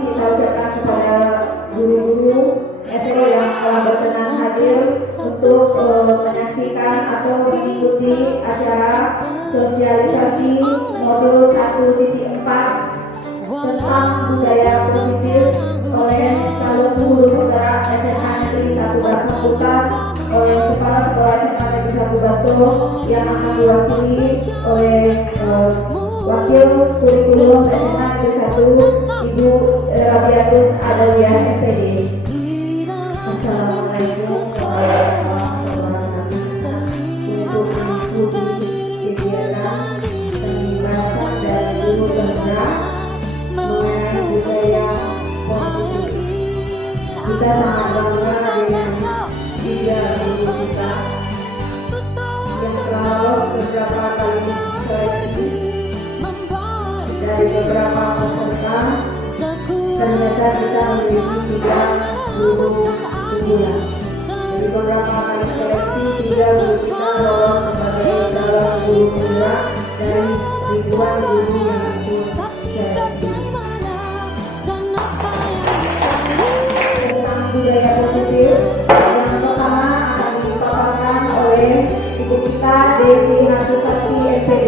kita ucapkan kepada guru-guru SO yang telah berkenan hadir untuk menyaksikan atau mengikuti acara sosialisasi modul 1.4 tentang budaya positif oleh calon guru penggerak SMA Negeri 1 Baso Putar oleh Kepala Sekolah SMA Negeri 1 Baso yang akan diwakili oleh Wakil Kurikulum SMA Negeri 1 Ibu Rabiatun Adawiyah MPD. Assalamualaikum warahmatullahi wabarakatuh. Untuk mengikuti kegiatan pembahasan dari guru penggerak mengenai budaya positif, kita sangat bangga dengan 3 guru kita yang telah lolos beberapa kali seleksi. Dari beberapa peserta ternyata kita memiliki 3 guru unggulan. Dari beberapa kali seleksi 3 guru kita lolos sebagai calon guru penggerak dari ribuan guru yang ikut seleksi. Tentang budaya positif yang pertama akan dipaparkan oleh ibu kita Desi Natusati MPD.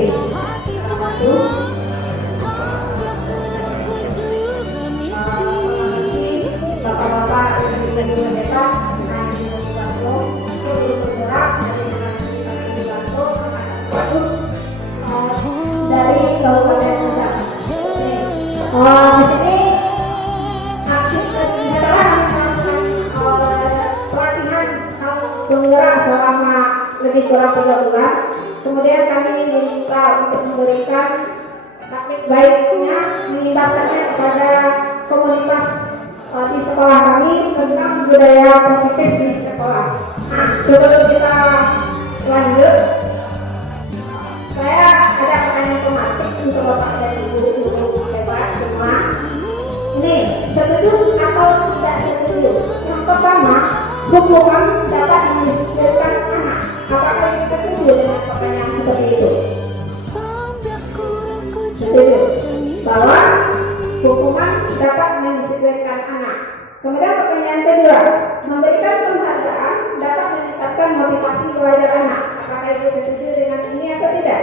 Bapak-bapak yang bisa diperhatikan dari Kabupaten Kendal. Di sini pelatihan penggerak selama lebih kurang 3 bulan. Kemudian kami minta untuk memberikan praktik baiknya, mengimbaskannya kepada komunitas di sekolah kami tentang budaya positif di sekolah. Nah, sebelum kita lanjut, saya ada pertanyaan tematik untuk Bapak dan Ibu hebat semua. Ini setuju atau tidak setuju? Yang pertama, hukuman dapat mendisiplinkan anak. Apakah ini setuju dengan pertanyaan seperti itu? Setuju bahwa hukuman dapat mendisiplinkan anak. Kemudian pertanyaan kedua, memberikan penghargaan dapat meningkatkan motivasi belajar anak. Apakah Ibu setuju dengan ini atau tidak?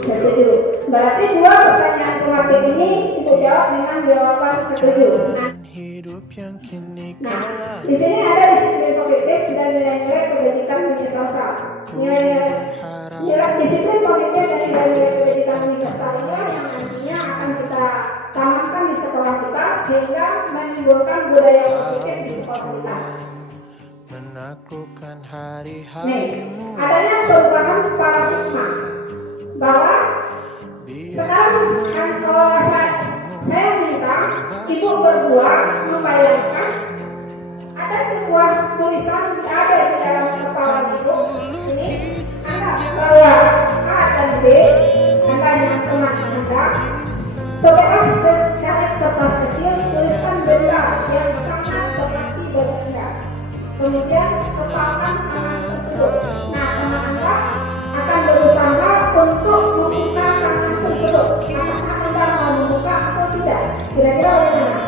Setuju. Berarti 2 pertanyaan tematik ini Ibu jawab dengan jawaban setuju. Nah, di sini ada disiplin positif dan nilai-nilai pendidikan universal. Nilai disiplin positif dan nilai-nilai pendidikan universal ini yang nantinya akan kita tanamkan di sekolah kita sehingga menimbulkan budaya positif di sekolah kita. Nih, adanya perubahan paradigma bahwa sekarang kalau saya minta Ibu berdua membayangkan ada sebuah tulisan yang ada di dalam kepala Ibu. Ini Anda bawa A dan B, Anda dengan teman Anda. Saudara secari kertas kecil tuliskan benda yang sangat berarti bagi Anda. Kemudian kepalkan tangan tersebut. Nah, teman Anda akan berusaha untuk membuka tangan tersebut. Apakah Anda mau membuka atau tidak? Kira-kira bagaimana?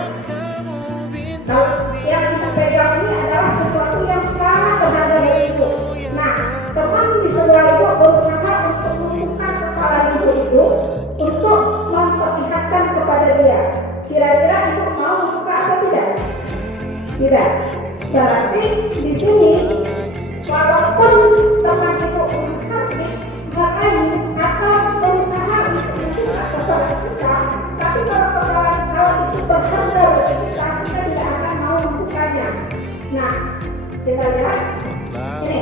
Kalau yang kita pegang ini adalah sesuatu yang sangat berharga bagi Ibu. Nah, teman di sebelah Ibu berusaha untuk membuka kepala Ibu itu untuk memperlihatkan kepada dia. Kira-kira Ibu mau membuka atau tidak? Tidak. Berarti di sini walaupun teman Ibu merayu atau berusaha untuk membuka kepala kita, tapi kalau itu berharga bagi kita, kita tidak akan mau membukanya. Nah, kita lihat ini.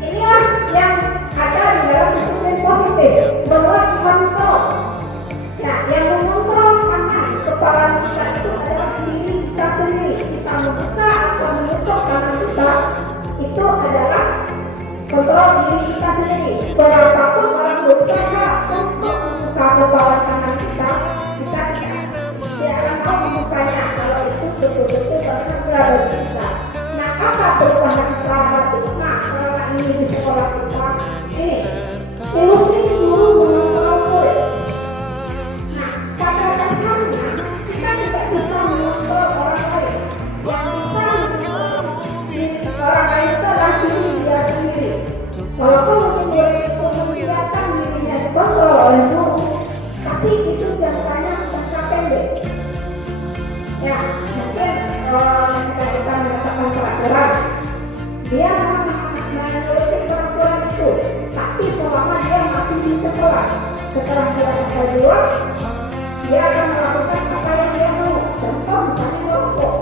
Inilah yang ada di dalam disiplin positif, bahwa kontrol. Nah, yang mengontrol tangan kepala kita itu adalah diri kita sendiri. Kita membuka atau menutup tangan kita itu adalah kontrol diri kita sendiri. Berapapun orang berusaha untuk membuka kepala tangan kita, kita tidak akan mau membukanya kalau itu betul-betul berharga bagi kita. Nah, apa perubahan paradigma selama ini di sekolah kita? Ini ilustrasi guru mengontrol murid. Nah, pada dasarnya kita dikontrol oleh guru, tapi itu jangkanya jangka pendek. Ya, mungkin ketika kita menetapkan peraturan, dia mengikuti peraturan itu, tapi selama dia masih di sekolah, setelah dia selesai luar, dia akan melakukan apa yang dia mau. Contoh misalnya merokok.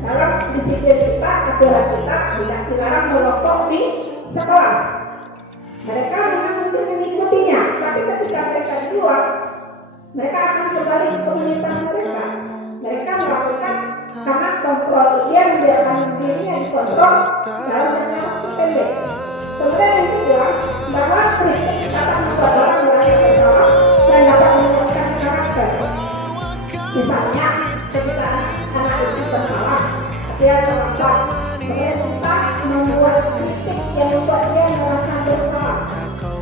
Dalam disiplin kita, aturan kita tidak dilarang merokok di sekolah. Mereka memang untuk mengikutinya, tapi ketika mereka di luar, mereka akan kembali ke komunitas mereka. Mereka melakukan karena kontrol dia membiarkan dirinya dikontrol dalam jangka waktu pendek. Kemudian yang kedua, bahwa kritik dapat membuat orang merasa bersalah dan dapat menurunkan karakter. Misalnya, ketika anak itu bersalah, dia terlambat, kemudian kita membuat kritik yang membuat dia merasa bersalah.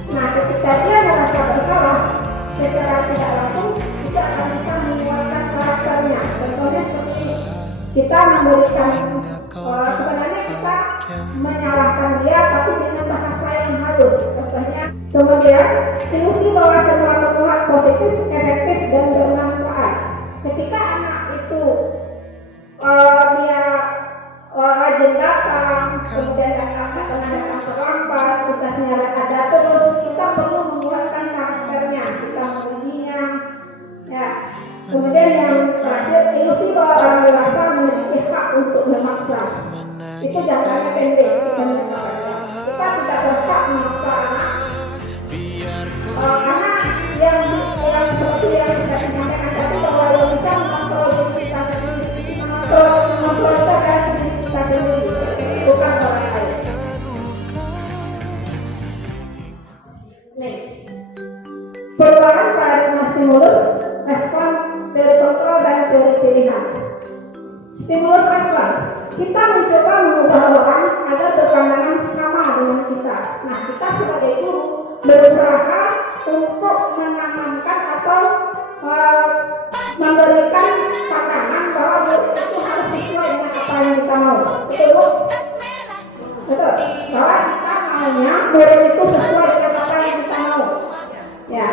Nah, ketika dia merasa bersalah, secara tidak langsung kita akan bisa menguatkan karakternya. Contohnya seperti ini, kita memberikan sebenarnya kita menyalahkan dia tapi dengan bahasa yang halus. Contohnya, kemudian ilusi bahwa semua temuan positif, efektif dan bermanfaat. Ketika anak itu dia rajin datang, kemudian datang terlambat, tugasnya ada terus, kita perlu membuatkan karakternya, kita mengujinya. Ya. Kemudian yang terakhir, ilusi bahwa orang dewasa memiliki hak untuk memaksa. Itu jangkanya pendek, kita tidak berhak memaksa anak. Anak yang seperti yang sudah disampaikan tadi, bahwa dia bisa mengontrol diri kita sendiri, mengontrol diri kita sendiri, bukan orang lain. Nih, perubahan paradigma stimulus, respon dari kontrol dan teori pilihan. Stimulus respon, kita mencoba mengubah orang agar berpandangan sama dengan kita. Nah, kita sebagai guru berusaha untuk menanamkan atau memberikan pandangan bahwa murid itu harus sesuai dengan apa yang kita mau. Betul? Betul. Bahwa kita maunya murid itu sesuai dengan apa yang kita mau. Ya.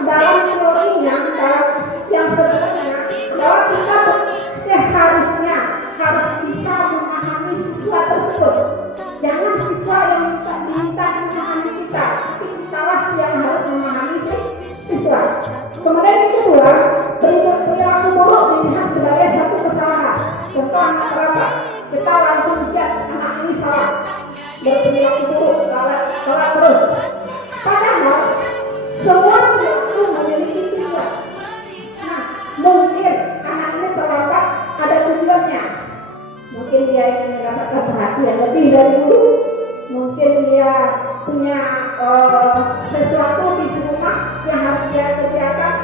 Dalam teorinya, dalam yang sebenarnya, bahwa kita seharusnya harus bisa memahami siswa tersebut. Jangan siswa yang diminta memahami kita, tapi kitalah yang harus memahami siswa. Kemudian yang kedua, perilaku buruk dilihat sebagai satu kesalahan. Contoh anak terlambat, kita langsung judge anak ini salah, berperilaku buruk, salah terus. Padahal semua perilaku memiliki tujuan. Nah, mungkin anak ini terlambat ada tujuannya. Mungkin dia ingin mendapatkan perhatian lebih dari guru. Mungkin dia punya sesuatu di rumah yang harus dia kerjakan.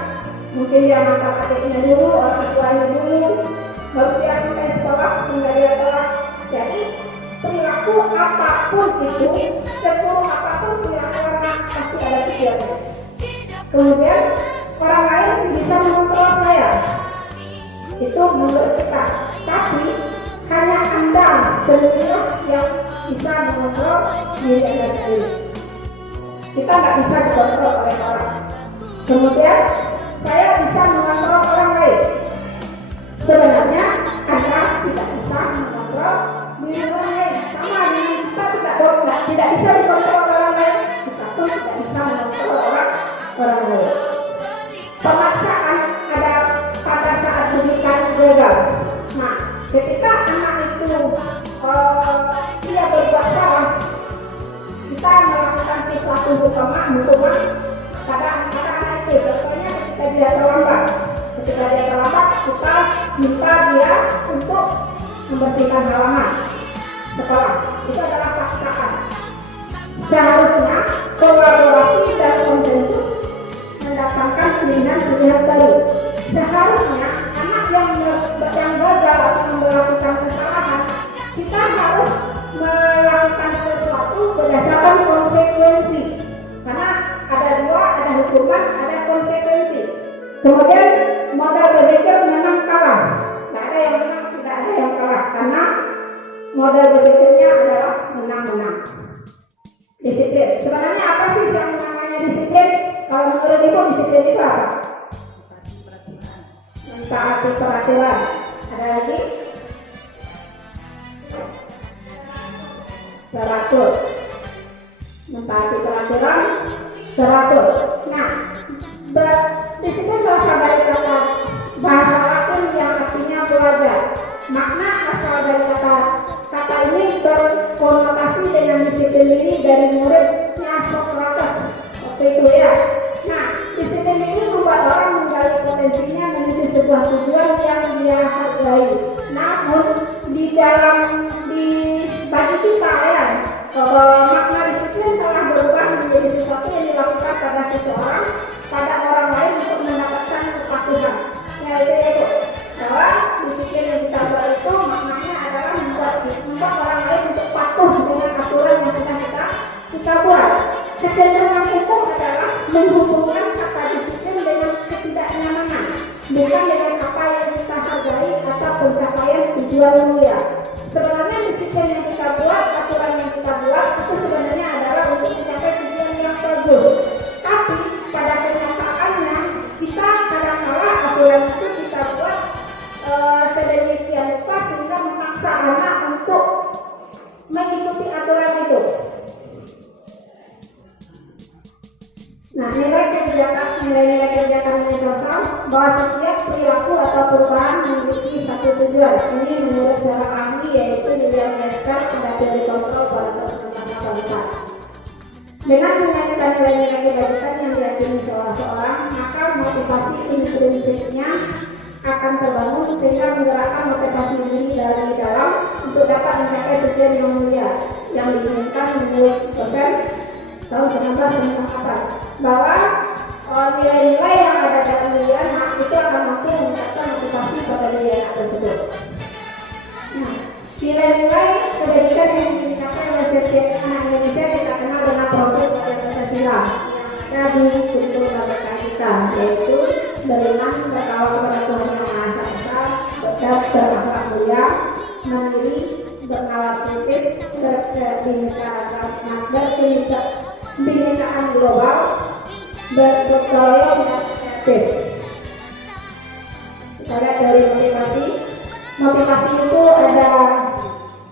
Mungkin dia mantan adiknya dulu, orang tuanya dulu, baru dia sampai sekolah sehingga dia telah. Jadi perilaku apapun itu, sepuluh apapun perilaku anak pasti ada tujuannya. Kemudian orang lain bisa mengontrol saya, itu menurut kita. Tapi hanya Anda sendirilah yang bisa mengontrol diri Anda sendiri. Kita nggak bisa dikontrol oleh orang. Kemudian saya bisa mengontrol orang lain. Sebenarnya Anda tidak bisa mengontrol diri orang lain. Sama dengan kita tidak bisa dikontrol orang lain, kita pun tidak bisa mengontrol orang lain. Pemaksaan ada pada saat didikan gagal. Nah, ketika anak itu dia berbuat salah, kita melakukan sesuatu hukuman pada anak itu. Contohnya ketika dia terlambat, kita minta dia untuk membersihkan halaman sekolah. Itu adalah paksaan. Seharusnya kolaborasi dan konsensus mendatangkan pilihan-pilihan baru. Seharusnya anak yang gagal atau melakukan kesalahan, kita harus melakukan sesuatu berdasarkan konsekuensi. Karena ada dua, ada hukuman, ada konsekuensi. Kemudian modal berpikir menang kalah. Tidak ada yang menang, tidak ada yang kalah. Karena modal berpikirnya adalah menang Disiplin. Sebenarnya apa sih yang namanya disiplin? Kalau menurut ibu disiplin itu apa? Mentaati peraturan. Ada lagi? Teratur. Mentaati peraturan, teratur. Nah, disiplin berasal dari kata bahasa Latin yang artinya belajar. Makna asal dari kata ini berkonotasi dengan disiplin diri dari muridnya Socrates waktu itu ya. Nah, disiplin ini membuat orang menggali potensinya menuju sebuah tujuan yang dia hargai. Namun bagi kita ya, makna disiplin telah berubah menjadi sesuatu yang dilakukan pada seseorang pada orang lain untuk mendapatkan kepatuhan. Yaitu bahwa disiplin yang kita buat itu maknanya adalah membuat orang lain untuk patuh dengan aturan yang kita buat. Kecenderungan hukum adalah menghubungkan kata disiplin dengan ketidaknyamanan, bukan dengan apa yang kita hargai atau pencapaian tujuan mulia. Sebenarnya disiplin yang kita buat, aturan yang kita buat itu sebenarnya adalah untuk mencapai tujuan yang bagus. Tapi pada kenyataannya kita kadang-kala aturan itu kita buat sedemikian rupa sehingga memaksa anak untuk mengikuti aturan itu. Nah, nilai-nilai kebijakan universal bahwa setiap perilaku atau perubahan memiliki satu tujuan. Ini menurut seorang ahli yaitu William Lasker pada teori kontrol pada tahun 1944. Dengan menyanyikan nilai-nilai kebajikan yang diyakini seorang, maka motivasi intrinsipnya akan terbangun sehingga menggerakkan motivasi diri dari dalam untuk dapat mencapai tujuan yang mulia yang diinginkan menurut dosen tahun 1994 bahwa nilai-nilai yang ada dalam diri anak itu akan mampu meningkatkan motivasi pada diri anak tersebut. Nah, nilai-nilai kebajikan yang dicapai oleh setiap anak Indonesia kita kenal dengan proses Pancasila yang ada di kultur KPK kita, yaitu beriman bertakwa kepada Tuhan Yang Maha Esa, berakhlak mulia, mandiri, bernalar kritis, berkebinekaan global, berdoktoroyo dan efektif. Kita lihat dari motivasi. Motivasi itu ada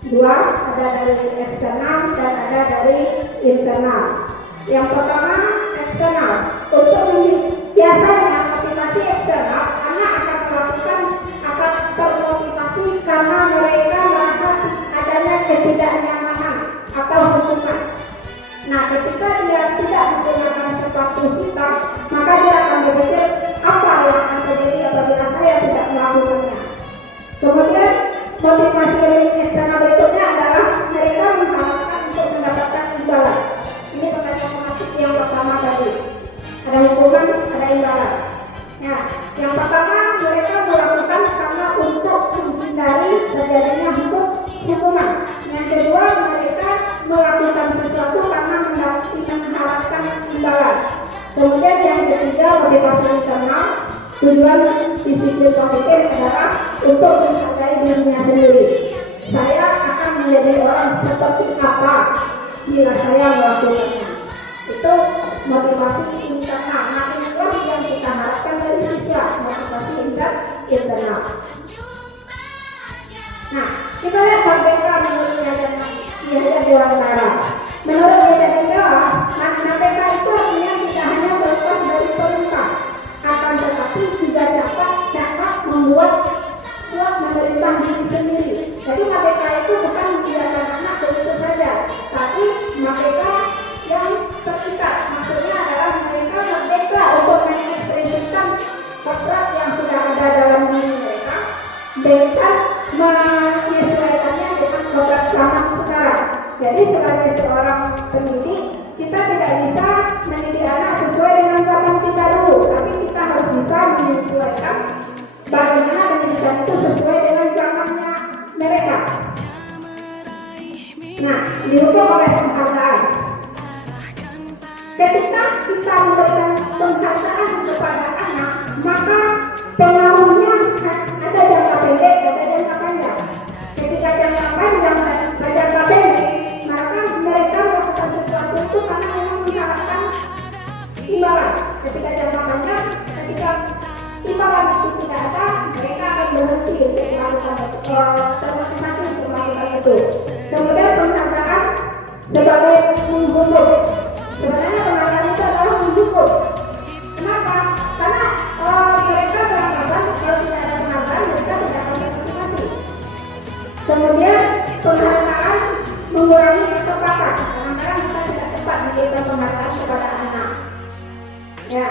dua, ada dari eksternal dan ada dari internal. Yang pertama eksternal. Biasanya motivasi eksternal anak akan termotivasi karena mereka merasa adanya ketidaknyamanan atau hukuman. Nah, ketika dia tidak menggunakan sepatu hitam, maka dia akan berpikir apa yang akan terjadi apabila saya tidak melakukannya. Kemudian motivasi eksternal berikutnya adalah mereka mengharapkan untuk mendapatkan imbalan. Ini pertanyaan masuk yang pertama tadi. Ada hukuman, ada imbalan. Nah, yang pertama mereka melakukan karena untuk menghindari terjadinya hukuman. Yang kedua mereka melakukan sesuatu karena mengharapkan imbalan. Kemudian yang ketiga motivasi internal. Tujuan disiplin positif adalah untuk menghargai dirinya sendiri. Saya akan menjadi orang seperti apa bila saya melakukannya. Itu motivasi internal. Nah, inilah yang kita harapkan dari siswa, motivasi internal. Nah, kita lihat bagaimana menurut Yahya Dewantara. Menurut Yahya Dewantara, KPK itu artinya tidak hanya berlepas dari perintah, akan tetapi juga dapat membuat kuat memerintah diri sendiri. Jadi KPK itu bukan membiarkan anak begitu saja, tapi KPK yang terikat, maksudnya adalah mereka merdeka itu. Kemudian penghargaan sebagai menghukum. Sebenarnya penghargaan itu adalah menghukum. Kenapa? Karena mereka beranggapan kalau tidak ada penghargaan mereka tidak akan termotivasi. Kemudian penghargaan mengurangi ketepatan. Kadang-kadang kita tidak tepat memberikan penghargaan kepada anak. Ya.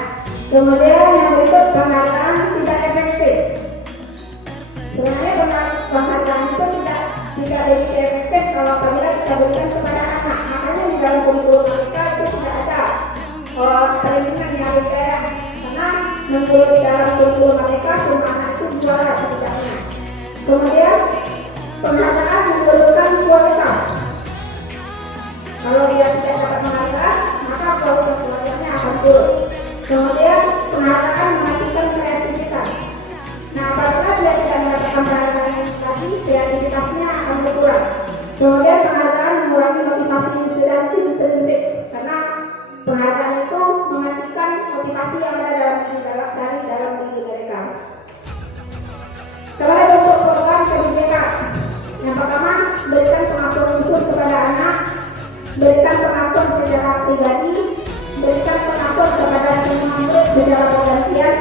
Kemudian yang berikut penghargaan tidak efektif. Sebenarnya penghargaan itu tidak lebih efektif kalau apabila kita berikan kepada anak. Makanya di dalam kurikulum mereka itu tidak ada perlindungan di hari raya, karena menurut di dalam kurikulum mereka semua anak itu juara tidaknya. Kemudian penghargaan menurunkan kualitas. Kalau dia tidak dapat penghargaan, maka kualitas pelajarnya akan turun. Kemudian penghargaan mematikan kreativitas. Nah, apabila dia tidak mendapatkan penghargaan tadi, kreativitasnya akan berkurang. Kemudian penghargaan mengurangi motivasi intrinsik, karena penghargaan itu mematikan motivasi yang ada dari dalam diri mereka. Setelah bentuk program kebijakan, yang pertama berikan pengakuan khusus kepada anak, berikan pengakuan secara pribadi, berikan pengakuan kepada semua murid secara bergantian,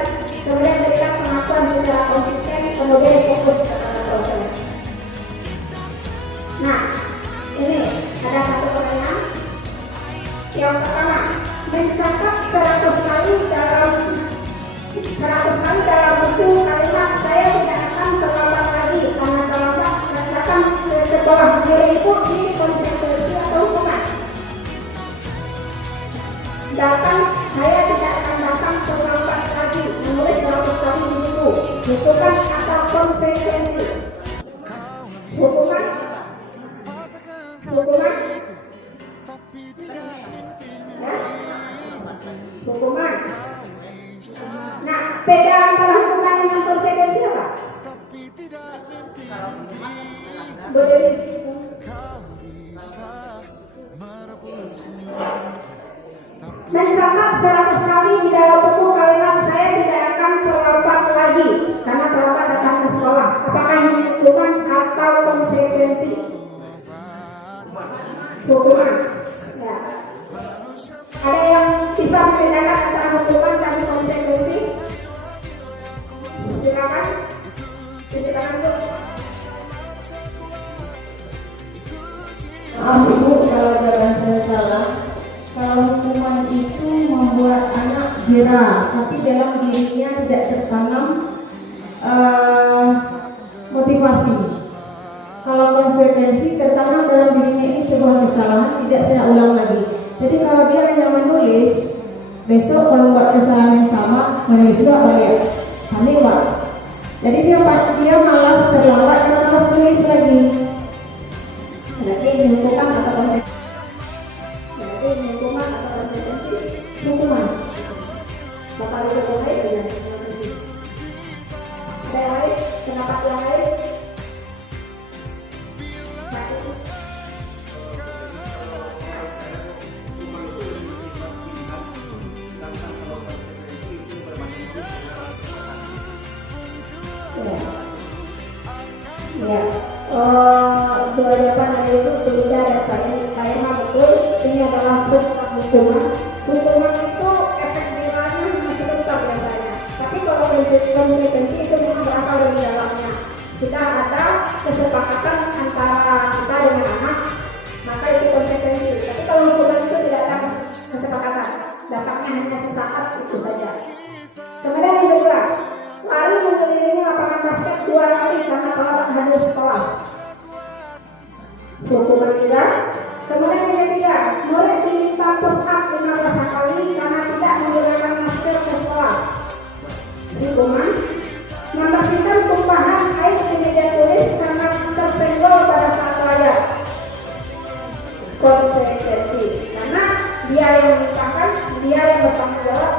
kemudian berikan pengakuan secara konsisten, kemudian fokus kepada proses. Nah, ini ada satu pertanyaan. Yang pertama, mencatat 100 kali dalam buku kalimat saya tidak akan terlambat lagi karena terlambat mencatatkan sekolah sendiri itu ini konsekuensi atau hukuman. Saya tidak akan datang terlambat lagi menulis 100 kali di buku. Hukuman atau konsekuensi? Hukuman? Ya? Hukuman. Nah, beda antara hukuman dengan konsekuensi apa? Boleh. Mencatat 100 kali di dalam buku kalimat saya tidak akan terlambat lagi karena terlambat datang ke sekolah. Apakah ini hukuman atau konsekuensi? Hukuman. Ya. Ada yang bisa membedakan antara hukuman dan konsekuensi? Silakan. Silakan Bu. Maaf Ibu kalau jawaban saya salah. Kalau hukuman itu membuat anak jera, tapi dalam dirinya tidak tertanam motivasi. Kalau konsekuensi tertanam dalam dirinya ini sebuah kesalahan, tidak saya ulang lagi. Jadi kalau dia hanya menulis, besok kalau buat kesalahan yang sama, menulis juga ya, lewat. Jadi dia malas terlambat dan malas menulis lagi. Berarti ini hukuman atau konsekuensi? Berarti ini hukuman atau konsekuensi? Hukuman. Bapak Ibu boleh ya? Ada yang lain? Pendapat yang lain? Ya, dua jawaban dari itu berbeda dan Pak betul. Ini adalah sebuah hukuman. Hukuman itu efek jerahnya masih tetap biasanya. Tapi kalau konsekuensi itu memang berasal dari dalamnya. Kita ada kesepakatan antara kita dengan anak, maka itu konsekuensi. Tapi kalau hukuman itu tidak ada kesepakatan, datangnya hanya sesaat itu saja. Kemudian yang kedua, lari mengelilingi lapangan basket 2 kali karena terlambat hadir sekolah. Hukuman juga. Kemudian yang ketiga, murid diminta push up 15 kali karena tidak menggunakan masker ke sekolah. Hukuman. Membersihkan tumpahan air di meja tulis karena tersenggol pada saat belajar. Konsekuensi. Karena dia yang memintakan, dia yang bertanggung jawab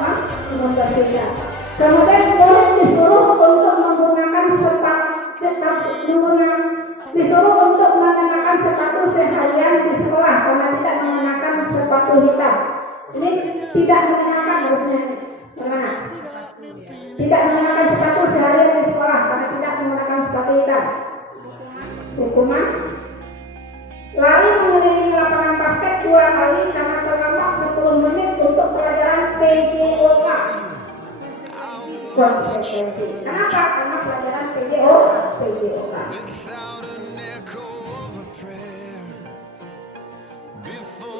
membersihkan. Kemudian murid disuruh untuk menggunakan disuruh untuk mengenakan sepatu seharian di sekolah karena tidak mengenakan sepatu hitam. Ini tidak mengenakan harusnya bagaimana? Tidak mengenakan sepatu seharian di sekolah karena tidak menggunakan sepatu hitam. Hukuman. Lari mengelilingi lapangan basket 2 kali karena terlambat 10 menit untuk pelajaran PJOK. Konsekuensi. Kenapa? Karena pelajaran PJOK.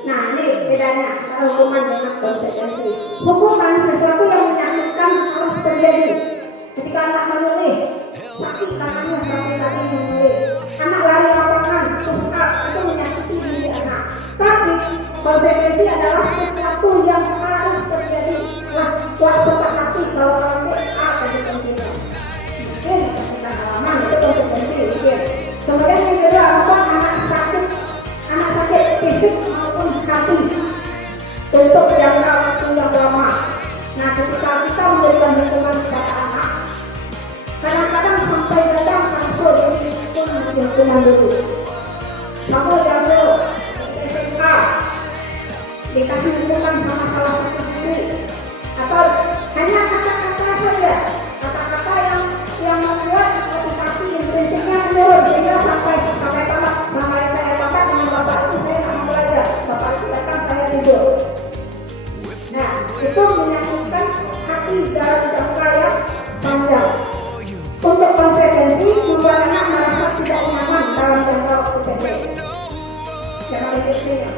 Nah, ini bedanya hukuman dengan konsekuensi. Hukuman sesuatu yang menyakitkan harus terjadi. Ketika anak menulis, sakit tangannya sampai tadi menulis. Anak lari lapangan, sesat, itu menyakiti diri anak. Tapi konsekuensi adalah sesuatu yang harus terjadi. Nah, sepakati kalau orang A jadi tidak. Mungkin ketika halaman itu konsekuensi. Kemudian yang kedua apa? Anak sakit fisik maupun hati untuk jangka waktu yang lama. Nah, ketika kita memberikan hukuman kepada anak, kadang-kadang sampai datang kasus jadi hukuman dulu. Kamu yang dulu SMK dikasih hukuman sama salah satu guru, atau hanya kata-kata saja, kata-kata yang membuat motivasi intrinsipnya menurun sehingga sampai tamat, sampai saya tamat dengan bapak itu saya akan belajar, bapak itu datang saya tidur. Nah, itu menyakitkan hati dalam jangka yang panjang. Untuk konsekuensi membuat anak merasa tidak nyaman dalam jangka waktu pendek. Jangan dipikirnya.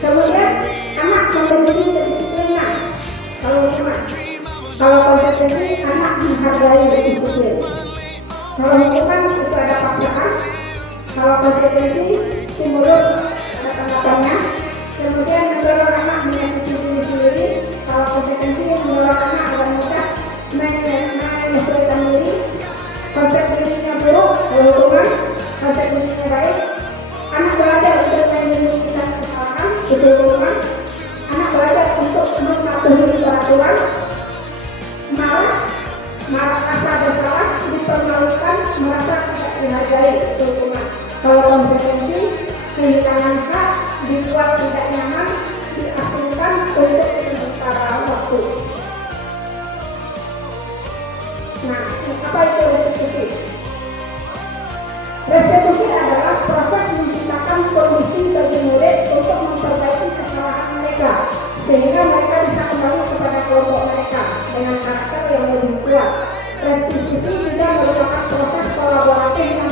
Kemudian anak memiliki kedisiplinnya. Kalau konsekuensi anak menghargai disiplin. Kalau hukuman itu ada paksaan. Kalau konsekuensi stimulus ada tanggapannya. Kemudian mendorong anak menyakiti diri sendiri. Kalau konsekuensi mendorong anak agar mudah menyesuaikan diri. Konsekuensinya buruk, kalau hukuman konsekuensinya baik. Anak belajar untuk menyembunyikan kesalahan, itu hukuman. Anak belajar untuk mematuhi peraturan. Marah rasa bersalah, dipermalukan, merasa tidak dihargai, itu hukuman. Kalau konsekuensi kehilangan hak, dibuat tidak nyaman, diasingkan untuk sementara waktu. Nah, apa itu restitusi? Restitusi adalah proses menciptakan kondisi bagi murid untuk memperbaiki kesalahan mereka, sehingga mereka bisa kembali kepada kelompok mereka dengan karakter yang lebih kuat. Restitusi juga merupakan proses kolaboratif yang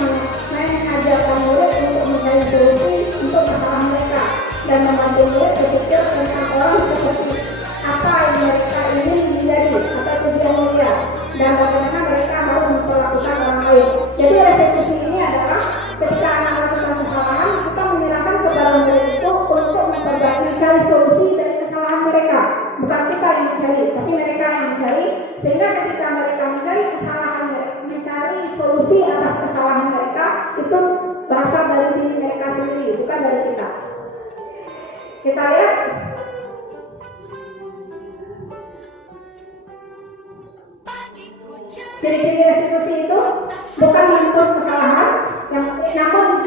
mengajarkan murid untuk mencari solusi untuk kesalahan mereka dan membantu murid berpikir tentang orang seperti apa yang mereka ingin menjadi atau tujuan mulia dan bagaimana mereka harus memperlakukan orang lain. Jadi restitusi ini adalah ketika anak melakukan kesalahan, kita menyerahkan kepada murid itu untuk memperbaiki, cari solusi dari kesalahan mereka. Bukan kita yang mencari, tapi mereka yang mencari. Sehingga ketika mereka mencari kesalahan, mencari solusi atas kesalahan mereka, itu berasal dari diri mereka sendiri, bukan dari kita. Kita lihat. Ciri-ciri restitusi itu bukan menembus kesalahan, namun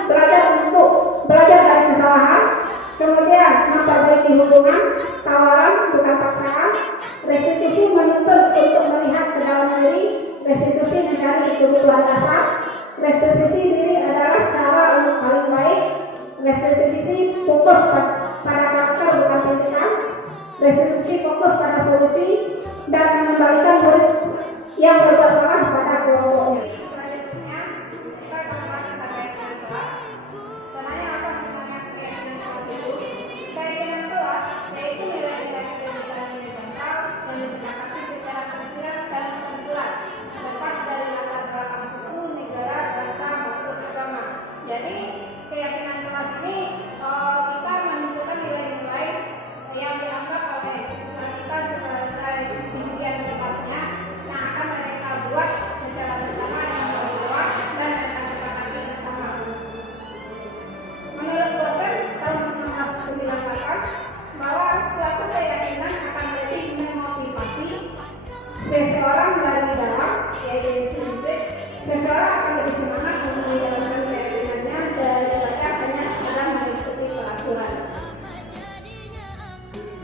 belajar dari kesalahan, kemudian memperbaiki hubungan, tawaran bukan paksaan. Restitusi menuntut untuk melihat ke dalam diri, restitusi mencari kebutuhan dasar, restitusi diri adalah cara untuk paling baik, restitusi fokus pada karakter bukan pimpinan, restitusi fokus pada solusi dan mengembalikan murid yang berbuat salah pada kelompoknya. Selanjutnya, kita akan membahas tentang keyakinan kelas. Sebenarnya apa sebenarnya keyakinan kelas itu? Keyakinan kelas yaitu nilai-nilai pendidikan yang mental yang disepakati secara tersirat dan tersurat, lepas dari latar belakang suku, negara, bangsa maupun agama. Jadi keyakinan kelas ini kita menentukan nilai-nilai yang dianggap oleh siswa kita sebagai impian kelasnya. Akan mereka buat secara bersama dengan wali kelas dan mereka sepakati bersama. Menurut dosen tahun 1998 bahwa suatu keyakinan akan lebih memotivasi seseorang dari dalam, yaitu intrinsik. Seseorang akan lebih semangat untuk menjalankan keyakinannya daripada hanya sekedar mengikuti peraturan.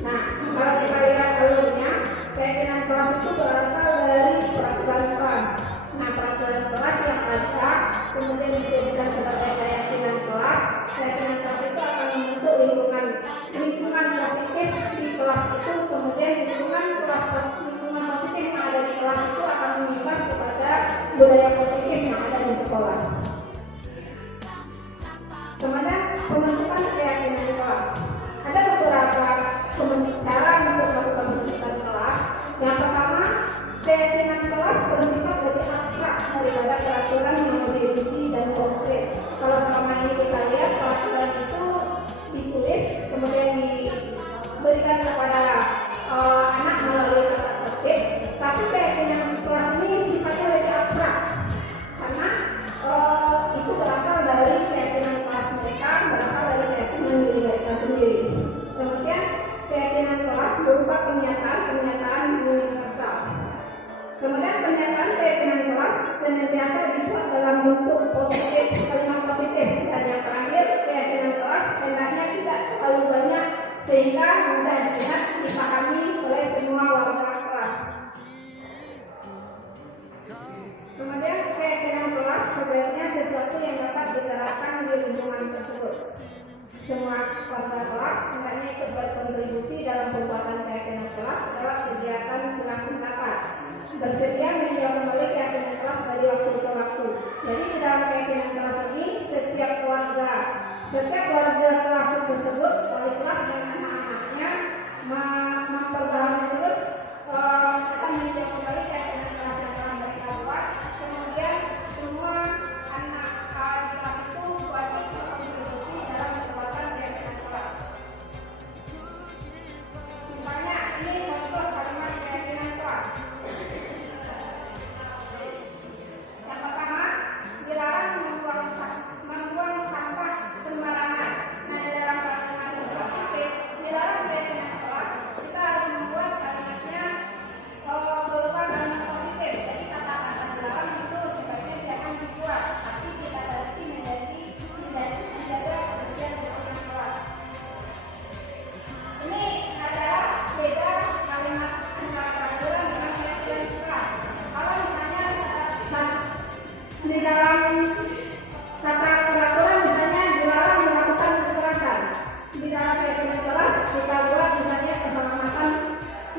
Nah, kalau kita lihat alurnya, keyakinan kelas itu berasal dari peraturan kelas. Nah, peraturan kelas yang ada kemudian dijadikan sebagai keyakinan kelas. Keyakinan kelas itu budaya positif yang ada di sekolah. Kemudian pembentukan keyakinan kelas. Ada beberapa cara untuk melakukan pembentukan kelas. Yang pertama, keyakinan kelas bersifat lebih abstrak daripada peraturan yang lebih rinci dan konkret. Kalau selama ini kita lihat peraturan itu ditulis kemudian diberikan kepada anak melalui kata tertib, tapi keyakinan kelas ini sifatnya lebih abstrak karena itu berasal dari keyakinan kelas mereka, berasal dari keyakinan diri mereka sendiri. Kemudian keyakinan kelas berupa pernyataan universal. Kemudian pernyataan keyakinan kelas senantiasa dibuat dalam bentuk positif, kalimat positif. Dan yang terakhir, keyakinan kelas hendaknya tidak terlalu banyak sehingga mudah dilihat dipahami oleh semua warga kelas. Kemudian keyakinan kelas sebenarnya sesuatu yang dapat diterapkan di lingkungan tersebut. Semua warga kelas hendaknya ikut berkontribusi dalam pembuatan keyakinan kelas lewat kegiatan tukar pendapat. Bersedia meninjau kembali keyakinan kelas dari waktu ke waktu. Jadi di dalam keyakinan kelas ini setiap warga kelas tersebut, wali kelas dan anak-anaknya memperbaharui terus akan meninjau kembali keyakinan kelas yang telah mereka buat. Kemudian semua anak kelas itu wajib berkontribusi dalam pembuatan keyakinan kelas. Misalnya ini contoh kalimat keyakinan kelas. Yang pertama, dilarang membuang sampah sembarangan. Nah, di dalam kalimat positif, dilarang keyakinan kelas, kita harus membuat kalimatnya berupa kalimat positif. Jadi kata-kata dilarang itu sebaiknya jangan dibuat, tapi kita ganti menjadi menjaga kebersihan lingkungan kelas. Ini adalah beda kalimat antara peraturan dengan keyakinan kelas. Kalau misalnya di dalam kata peraturan misalnya dilarang melakukan kekerasan, di dalam keyakinan kelas kita buat misalnya keselamatan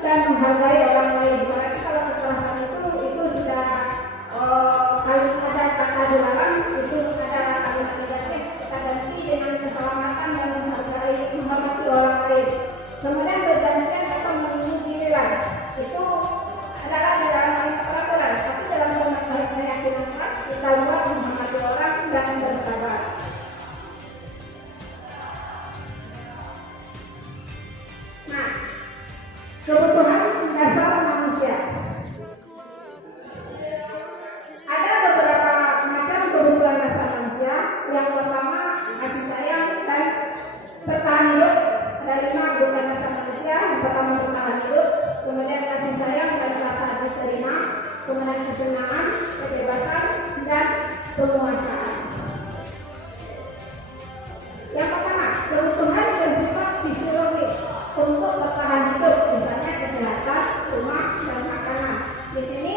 dan menghargai orang lain. Berarti kalau kekerasan itu sudah kalau ada kata dilarang itu ada kalimat negatif, kita ganti dengan keselamatan dan menghargai menghormati orang lain. Kemudian bergantian atau melindungi diri lah, itu adalah di dalam peraturan. Tapi dalam keyakinan kelas kita buat menghormati orang dan bersabar. Nah, kebutuhan dasar manusia. Ada beberapa macam kebutuhan dasar manusia. Yang pertama, kasih sayang dan bertahan hidup. Ada 5 kebutuhan dasar manusia. Yang pertama bertahan hidup, kemudian kasih sayang dan rasa diterima, kemudian kesenangan, kebebasan, dan penguasaan. Yang pertama, kebutuhan bersifat fisiologis untuk bertahan hidup, misalnya kesehatan, rumah, dan makanan. Di sini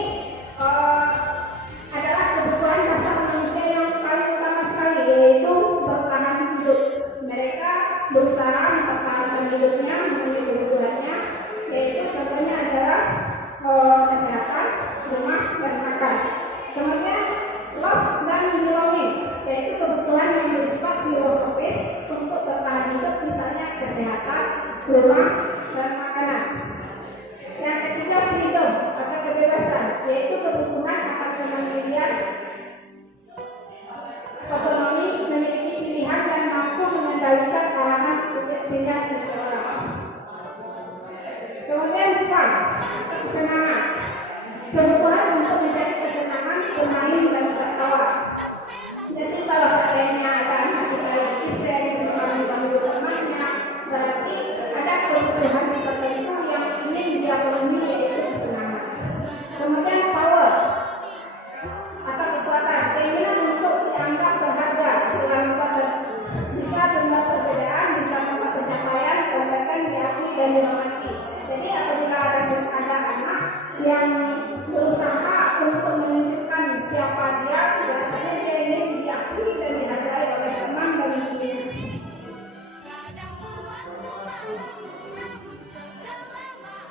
adalah kebutuhan dasar manusia yang paling utama sekali, yaitu bertahan hidup. Mereka berusaha mempertahankan hidupnya memenuhi kebutuhannya, yaitu contohnya adalah kesehatan, rumah, dan makan. Kemudian love dan belonging, yaitu kebutuhan yang bersifat filosofis untuk bertahan hidup, misalnya kesehatan, rumah, dan makanan. Yang ketiga, freedom atau kebebasan, yaitu kebutuhan akan kemandirian, otonomi, memiliki pilihan dan mampu mengendalikan arahan tindak seseorang. Kemudian fun, kesenangan, kebutuhan untuk mencari kesenangan, bermain dan tertawa. Jadi kalau seandainya ada anak kita yang iseng bersama teman-temannya, berarti ada kebutuhan tertentu yang ingin dia penuhi, yaitu kesenangan. Kemudian power atau kekuatan, keinginan untuk dianggap berharga dalam membuat bisa membuat perbedaan, bisa membuat pencapaian, kompeten, diakui dan dihormati. Jadi apabila ada anak yang berusaha untuk menunjukkan siapa dia, biasanya dia ingin diakui dan dihargai oleh teman dan lingkungan.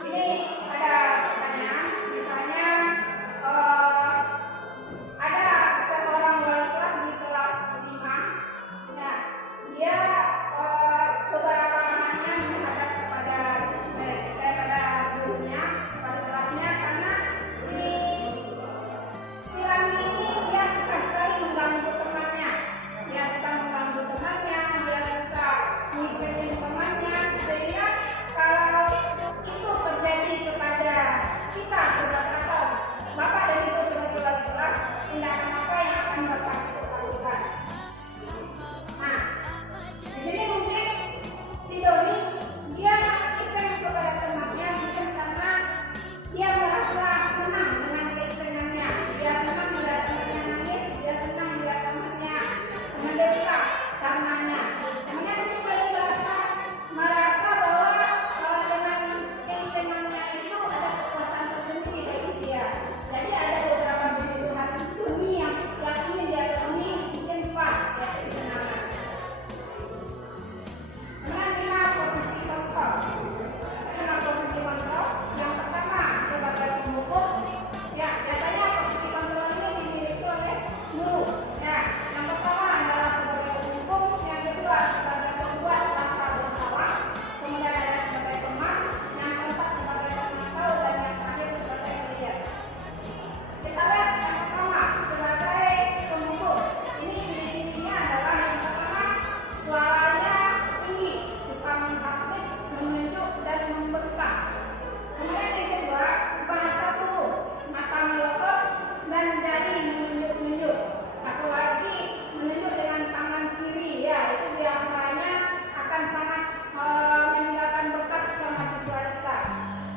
Ini ada pertanyaan, misalnya Kemudian yang kedua, bahasa tubuh, mata melotot dan jari menunjuk-nunjuk. Apalagi menunjuk dengan tangan kiri, ya itu biasanya akan sangat meninggalkan bekas sama siswa kita.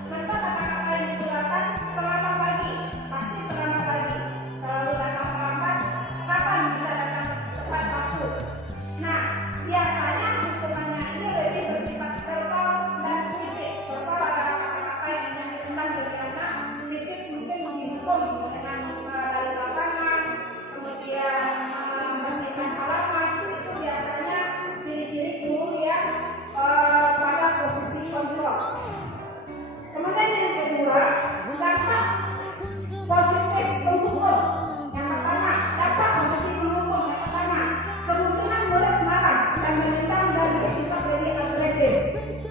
Contoh kata-kata yang digunakan, terlambat pagi, pasti terlambat pagi. Selalu datang terlambat, kapan bisa datang tepat waktu. Nah, biasanya hukumannya ini lebih bersifat verbal dan fisik. Verbal adalah kata-kata yang menyakitkan bagi anak, fisik mungkin dihukum dengan dari lapangan, kemudian membersihkan halaman. Itu biasanya ciri-ciri guru yang pada posisi kontrol. Kemudian yang kedua, dampak positif penghukum. Yang pertama, dampak positif penghukum. Yang pertama, kemungkinan murid marah dan menentang dan bersifat lebih agresif.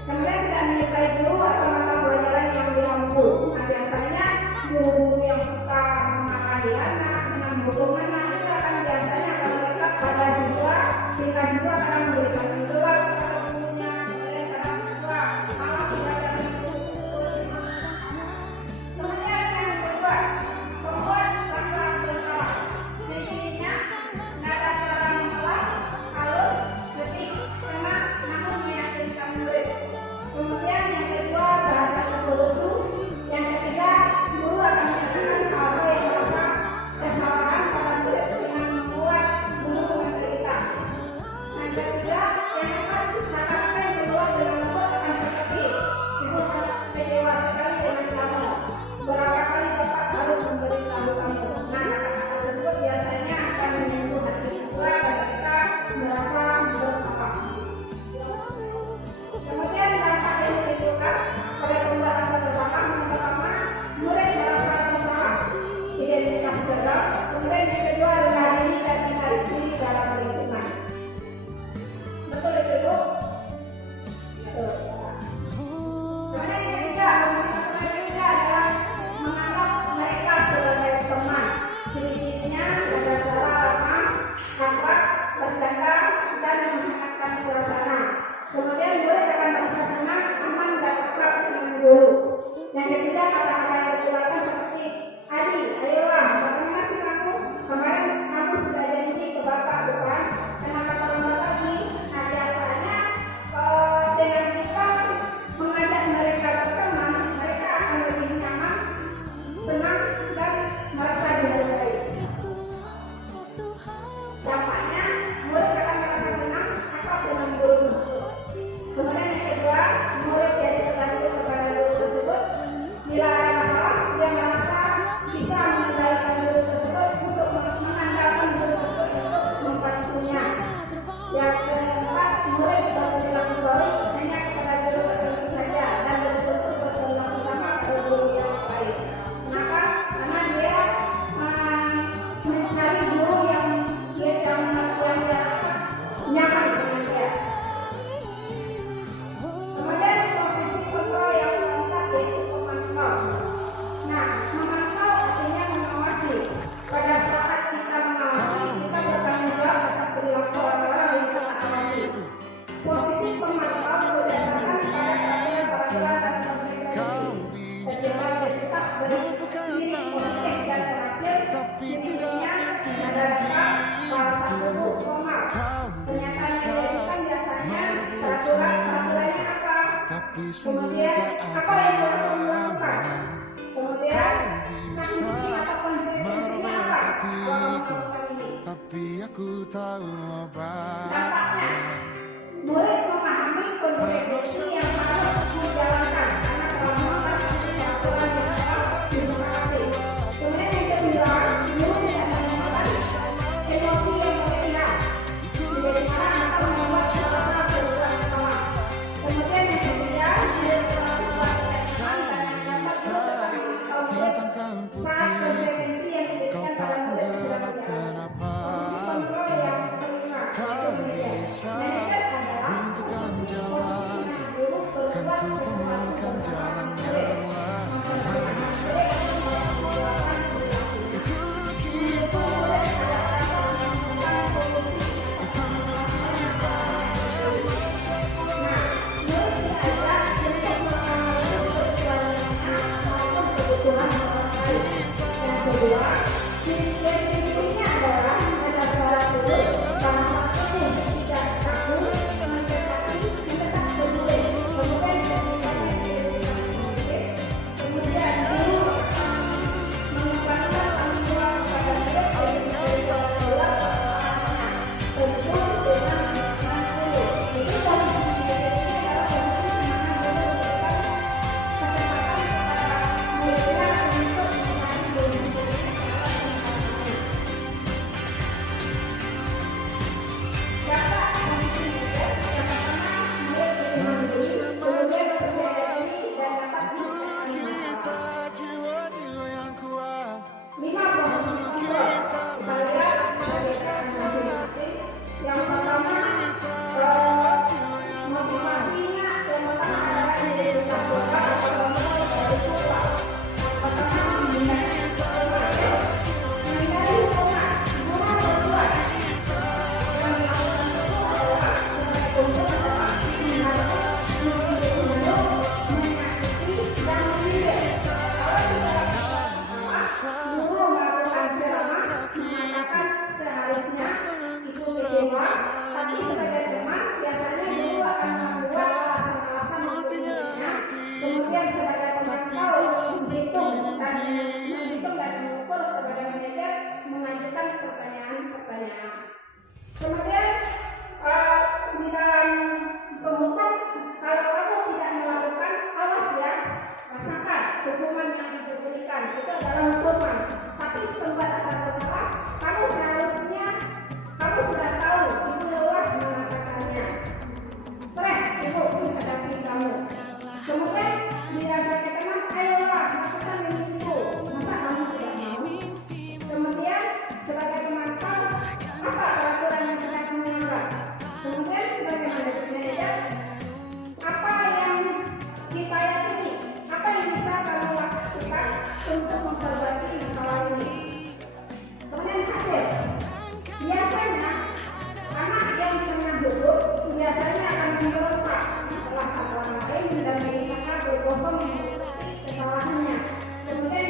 Kemudian tidak menyukai guru atau mata pelajaran yang berlaku. Nah, biasanya guru-guru yang suka memarahi anak, menghukum anak itu akan biasanya akan melekat pada siswa, sehingga siswa akan memberikan pengeluar kepada gurunya, kemudian para siswa malas belajar itu. Kemudian yang kedua, membuat rasa bersalah. Ciri-cirinya nada suara memelas, halus, sedih, tenang, namun meyakinkan murid. Kemudian yang kedua, bahasa terlesu. Yang ketiga, guru akan menyatakan hal-hal yang merasa kesalahan pada murid dengan membuat guru menderita. Yang ketiga, yang keempat, kata-kata yang keluar dengan lembut akan seperti, ibu sangat kecewa sekali dengan kamu. Berapa kali bapak harus memberitahu kamu. Nah, kata-kata tersebut biasanya akan menyentuh hati siswa dan kita merasa bersalah. Kemudian dampak yang ditimbulkan pada pembuat rasa bersalah, yang pertama, murid merasa bersalah, identitas gagal. Kemudian yang kedua, rendah diri dan menarik diri dalam lingkungan. Betul itu, Bu? Betul. Kemudian yang ketiga, yang ketiga adalah menganggap mereka sebagai teman. Ciri-cirinya ada suara ramah, akrab, bercanda, dan menghangatkan suasana. Kemudian murid akan merasa senang, aman, dan akrab dengan guru. Yang ketiga, kata-kata yang dikeluarkan seperti, Adi, ayolah, bagaimana sih kamu? Kemarin kamu sudah janji ke bapak, bukan? Kenapa terlambat lagi? Nah, biasanya dengan kita mengajak mereka berteman, mereka akan lebih nyaman, senang, dan merasa dihargai. Dampaknya, murid akan merasa senang, akrab dengan guru tersebut. Kemudian yang kedua, murid jadi tergantung kepada guru tersebut. Bila ada masalah, dia merasa bisa mengendalikan guru tersebut untuk mengandalkan guru tersebut untuk membantunya. Yang keempat, murid juga berperilaku baik hanya kepada guru tertentu saja dan betul-betul berperilaku sama kepada guru yang baik. Kenapa? Karena dia mencari guru yang dia rasa nyaman dengan dia. Kemudian posisi kontrol yang keempat yaitu memantau. Nah, memantau artinya mengawasi. Pada saat kita mengawasi, kita bertanggung jawab atas perilaku orang-orang yang kita awasi. Posisi pemantau berdasarkan pada peraturan dan konsekuensi. Setiap aktivitas dari diri politik dan berhasil, ciri-cirinya adalah bahasa tubuh formal. Pernyataan yang dilakukan biasanya peraturannya apa? Kemudian apa yang perlu dilakukan? Kemudian sanksi atau konsekuensinya apa? Kalau melakukan ini. Dampaknya, murid memahami konsekuensi yang harus dijalankan karena kalau melanggar peraturan yang telah disepakati. Kemudian yang kedua, guru tidak menemukan emosi yang berlebihan, menjadi marah atau membuat merasa berbuat salah. Kemudian yang ketiga, murid telah membuat tidak nyaman dan dapat bertanggung jawab saat konsekuensi yang diberikan pada murid sudah berjalan. Posisi kontrol yang kelima, itu manajer adalah posisi guru berbuat sesuatu kemudian sebagai pemantau menghitung dan mengukur, sebagai manajer mengajukan pertanyaan-pertanyaan. Kemudian di dalam pengukur, kalau kamu tidak melakukan, awas ya, rasakan hukuman yang diberikan itu adalah hukuman. Tapi pembuat asal bersalah, kamu seharusnya kamu sudah tahu, ibu lelah mengatakannya. Stres ibu menghadapi kamu. Kemudian dirasanya teman, ayolah lakukan mimpiku. Masa kamu tidak mau? Kemudian sebagai pemantau, apa peraturan yang sedang kamu melanggar? Kemudian sebagai manajer, apa yang kita yakini? Apa yang bisa kamu lakukan untuk memperbaiki masalah ini? Kemudian hasil. Biasanya anak yang pernah duduk biasanya akan memberontak setelah orang lain dan berusaha berbohong kesalahannya. Kemudian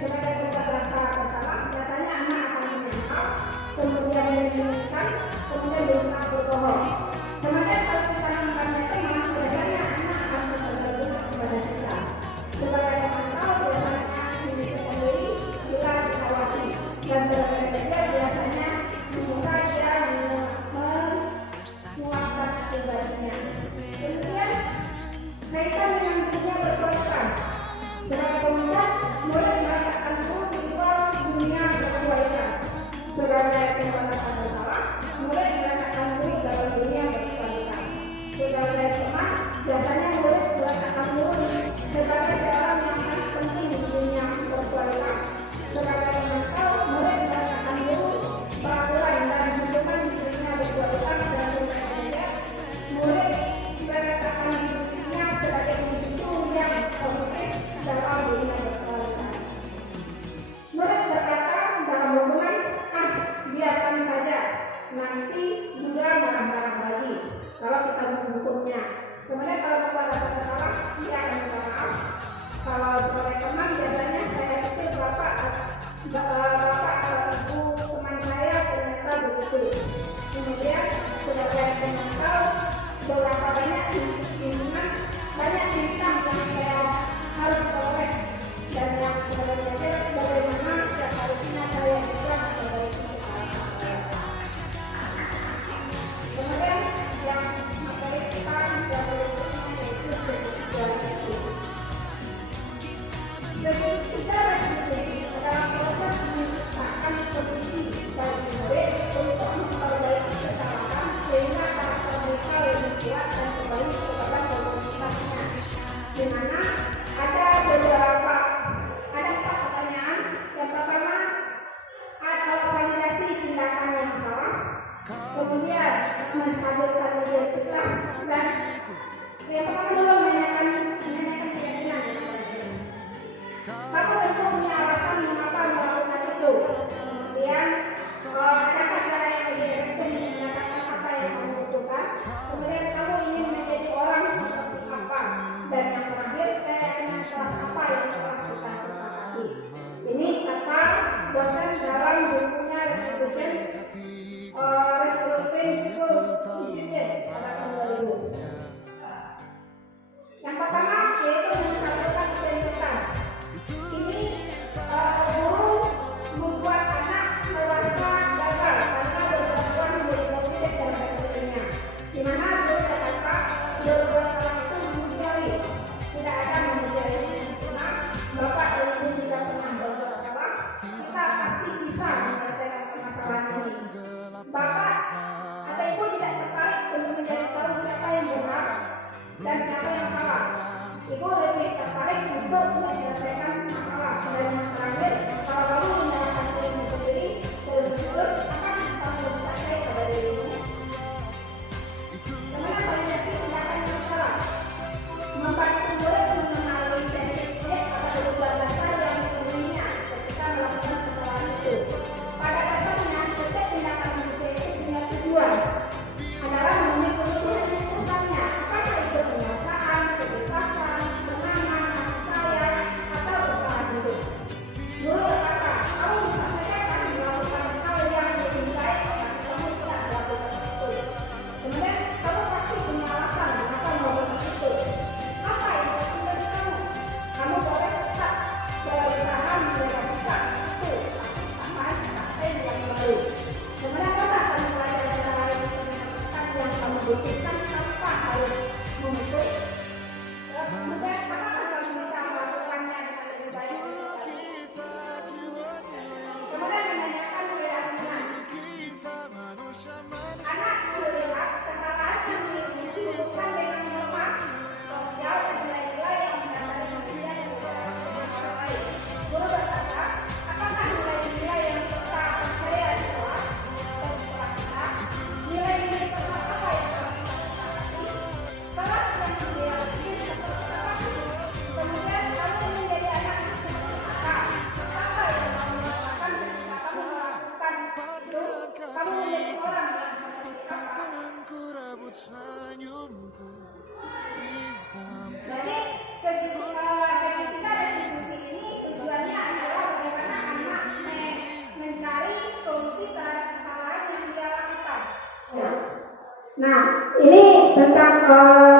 sebagai pembuat rasa bersalah, biasanya anak akan menyangkal, kemudian menyembunyikan, kemudian berusaha berbohong. Kemudian kalau kita mengatakan teman, biasanya anak akan berterima kepada kita. Sebagai pemantau biasanya diri sendiri bila diawasi, dan sebagai manajer biasanya bisa dia menguatkan pribadinya. Kemudian kaitan dengan dunia berkualitas. Sebagai pembuat, murid merasakan guru di luar dunia berkualitas. Sebagai pembuat rasa bersalah, murid merasakan guru dalam dunia berkualitas. Sebagai teman, biasanya murid merasakan guru sebagai seorang yang sangat penting di dunia berkualitas. Sebagai pemantau, murid merasakan guru peraturan dan hitungan di dunia berkualitas dan dunia. Murid merasakan dirinya sebagai individu yang positif dalam dunia berkualitas. Murid berkata dalam hubungan, biarkan saja, nanti juga marah-marah lagi kalau kita menghukumnya. Kemudian kalau membuat rasa bersalah, dia akan minta maaf. Kalau sebagai teman, biasanya saya pikir bapak ibu teman saya ternyata begitu. Kemudian sebagai pemantau, beberapa banyak bintang yang saya harus peroleh, dan yang sebagai manajer bagaimana setiap harusnya saya bisa memperbaiki kesalahan saya. Kemudian yang materi kita yang berikutnya yaitu segitiga resolusi. Segitiga resolusi adalah proses menciptakan kondisi bagi murid untuk memperbaiki kesalahan sehingga karakter mereka lebih kuat dan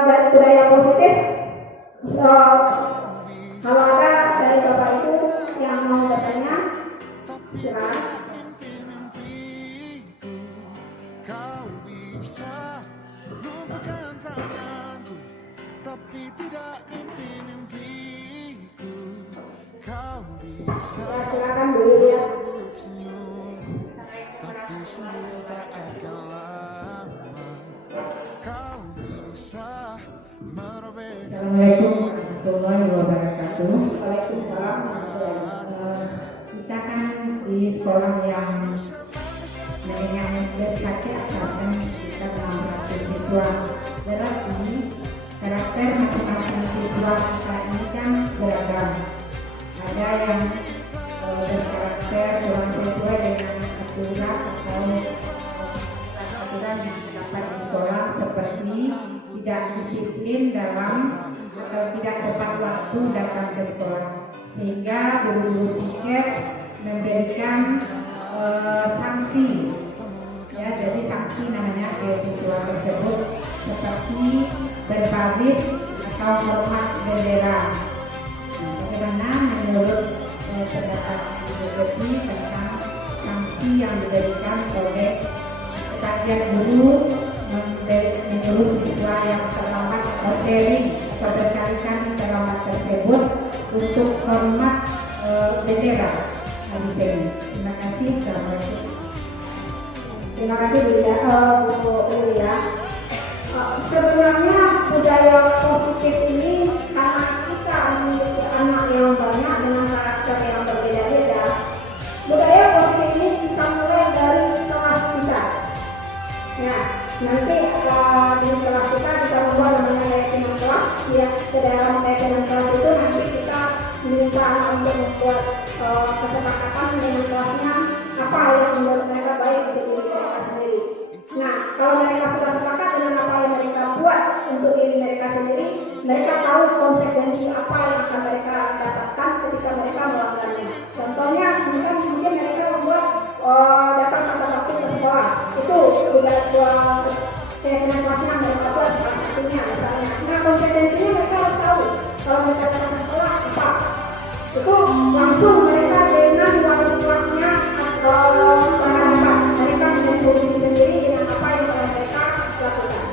dari budaya positif, kalau ada dari Bapak Ibu yang mau bertanya, silakan. Kau bisa lupakan tanganku, tapi tidak mimpi-mimpiku. Kau bisa Ya, silakan dulu ya. senyum, tapi semua tak akan lama. Kau bisa merobek. Assalamualaikum warahmatullahi wabarakatuh. Waalaikumsalam warahmatullahi wabarakatuh. Kita kan di sekolah yang dengan berkaca akan kita mengambil siswa. Berarti karakter masing-masing siswa saat ini kan beragam. Ada yang berkarakter kurang sesuai dengan aturan atau aturan yang terdapat di sekolah, seperti tidak disiplin dalam atau tidak tepat waktu datang ke sekolah, sehingga guru-guru tiket memberikan sanksi, ya, jadi sanksi namanya ke siswa tersebut, seperti berbaris atau hormat bendera. Bagaimana menurut pendapat Ibu tentang sanksi yang diberikan oleh sebagian guru menyuruh siswa yang terlambat atau sharing atau berkali-kali terlambat tersebut untuk hormat bendera hari ini. Terima kasih. Assalamualaikum. Terima kasih Bu Ulia. Sebenarnya budaya positif ini karena kita memiliki anak yang banyak dengan karakter yang berbeda-beda. Budaya positif ini kita mulai dari kelas kita. Ya, nanti di kelas kita membuat namanya manajemen kelas. Ya, ke dalam manajemen kelas itu nanti kita minta anak untuk membuat kesepakatan dengan kelasnya apa yang menurut mereka baik untuk diri mereka sendiri. Nah, kalau mereka sudah sepakat dengan apa yang mereka buat untuk diri mereka sendiri, mereka tahu konsekuensi apa yang akan mereka dapatkan ketika mereka melakukannya. Contohnya, mungkin mereka membuat datang pada waktu ke sekolah. Itu sudah keyakinan kelasnya mereka buat salah satunya. Nah, konsekuensinya mereka harus tahu. Kalau mereka datang ke sekolah, apa? Itu langsung mereka dengan waktu kelasnya mereka menjadi solusi sendiri dengan apa yang telah mereka lakukan.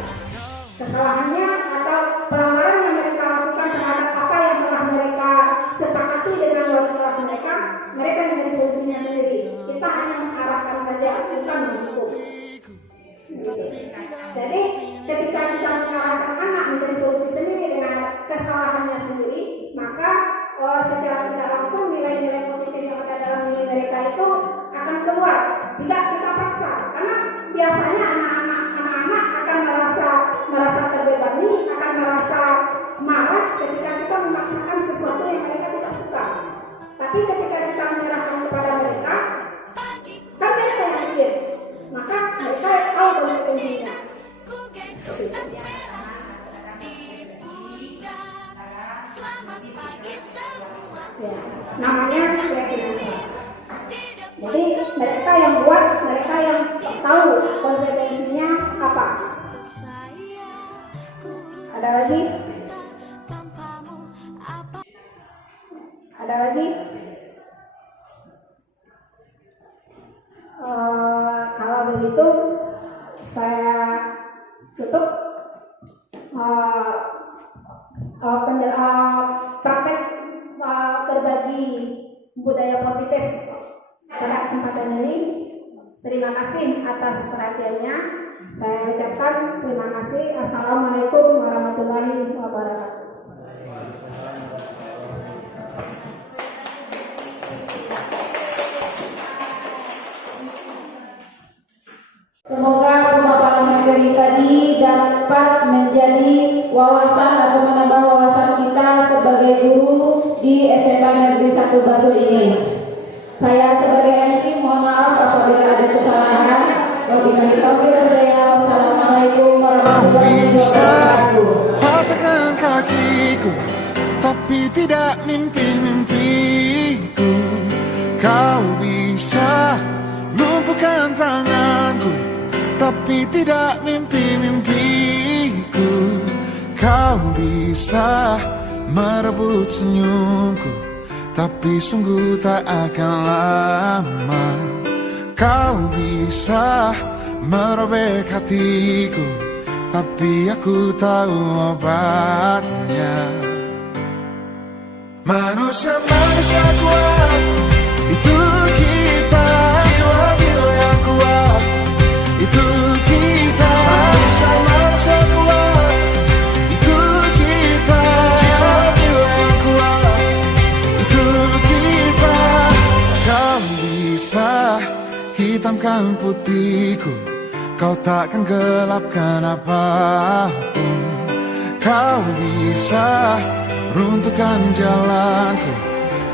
Kesalahannya atau pelanggaran yang mereka lakukan terhadap apa yang telah mereka sepakati dengan waktu kelas mereka menjadi solusinya sendiri. Kita hanya mengarahkan saja, bukan menghukum. Jadi ketika kita mengarahkan anak menjadi solusi sendiri dengan kesalahannya sendiri, maka secara tidak langsung nilai-nilai positif yang ada dalam diri mereka itu akan keluar. Tidak kita paksa, karena biasanya anak-anak akan merasa terbebani, akan merasa marah ketika kita memaksakan sesuatu yang mereka tidak suka. Tapi ketika kita menyerahkan kepada mereka, kan mereka yang pikir, maka mereka tahu konsekuensinya. Ya, namanya keyakinan. Jadi mereka yang buat, mereka yang tahu konsekuensinya apa. Ada lagi? Ada lagi? Kalau begitu saya tutup praktek berbagi budaya positif pada kesempatan ini. Terima kasih atas perhatiannya. Saya ucapkan terima kasih. Assalamualaikum warahmatullahi wabarakatuh. Semoga pemaparan materi tadi dapat menjadi wawasan atau menambah wawasan kita sebagai guru di SMA Negeri 1 Basul ini. Saya sebagai MC mohon maaf apabila ada kesalahan. Wabillahi taufiq wal hidayah. Wassalamualaikum warahmatullahi wabarakatuh. Patahkan kakiku, tapi tidak mimpi-mimpiku. Kau bisa lumpuhkan tanganku, tapi tidak mimpi-mimpiku. hatiku. Kau bisa merebut senyumku, tapi sungguh tak akan lama. Kau bisa merobek hatiku, tapi aku tahu obatnya. Manusia-manusia kuat, itu kita. Jiwa-jiwa yang kuat, itu kita. Manusia-manusia kuat, itu kita. Jiwa-jiwa yang kuat, itu kita. Kau bisa hitamkan putihku, kau takkan gelapkan apapun. Kau bisa runtuhkan jalanku,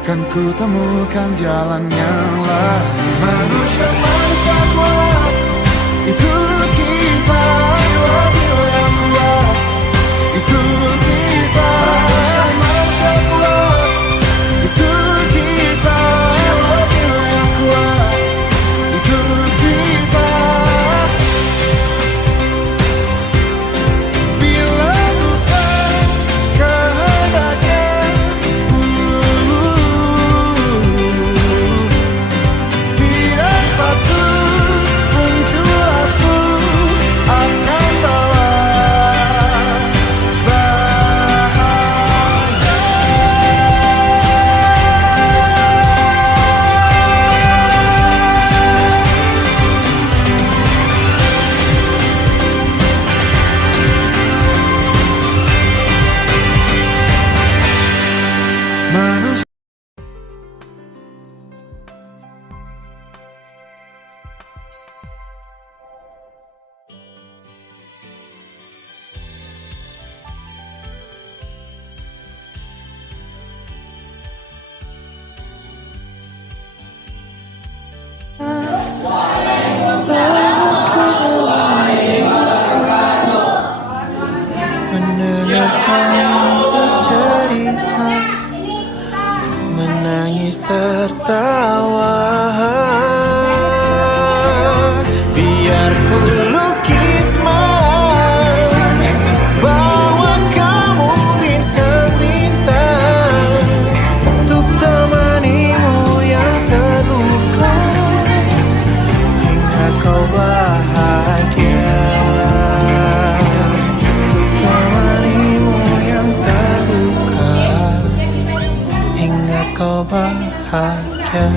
kan ku temukan jalan yang lain. Manusia-manusia kuat, itu kita. Jiwa-jiwa yang kuat, itu kita. Manusia-manusia kuat, itu kita. Jiwa-jiwa yang kuat, itu kita. Bila bukan kehendaknya, tidak satu pun jelasmu akan bawa bahagia. Manusia cerita, menangis tertawa, biar ku lukis malam, bawa kamu bintang-bintang, untuk temanimu yang terluka, hingga kau bahagia. Untuk temanimu yang terluka, hingga kau bahagia.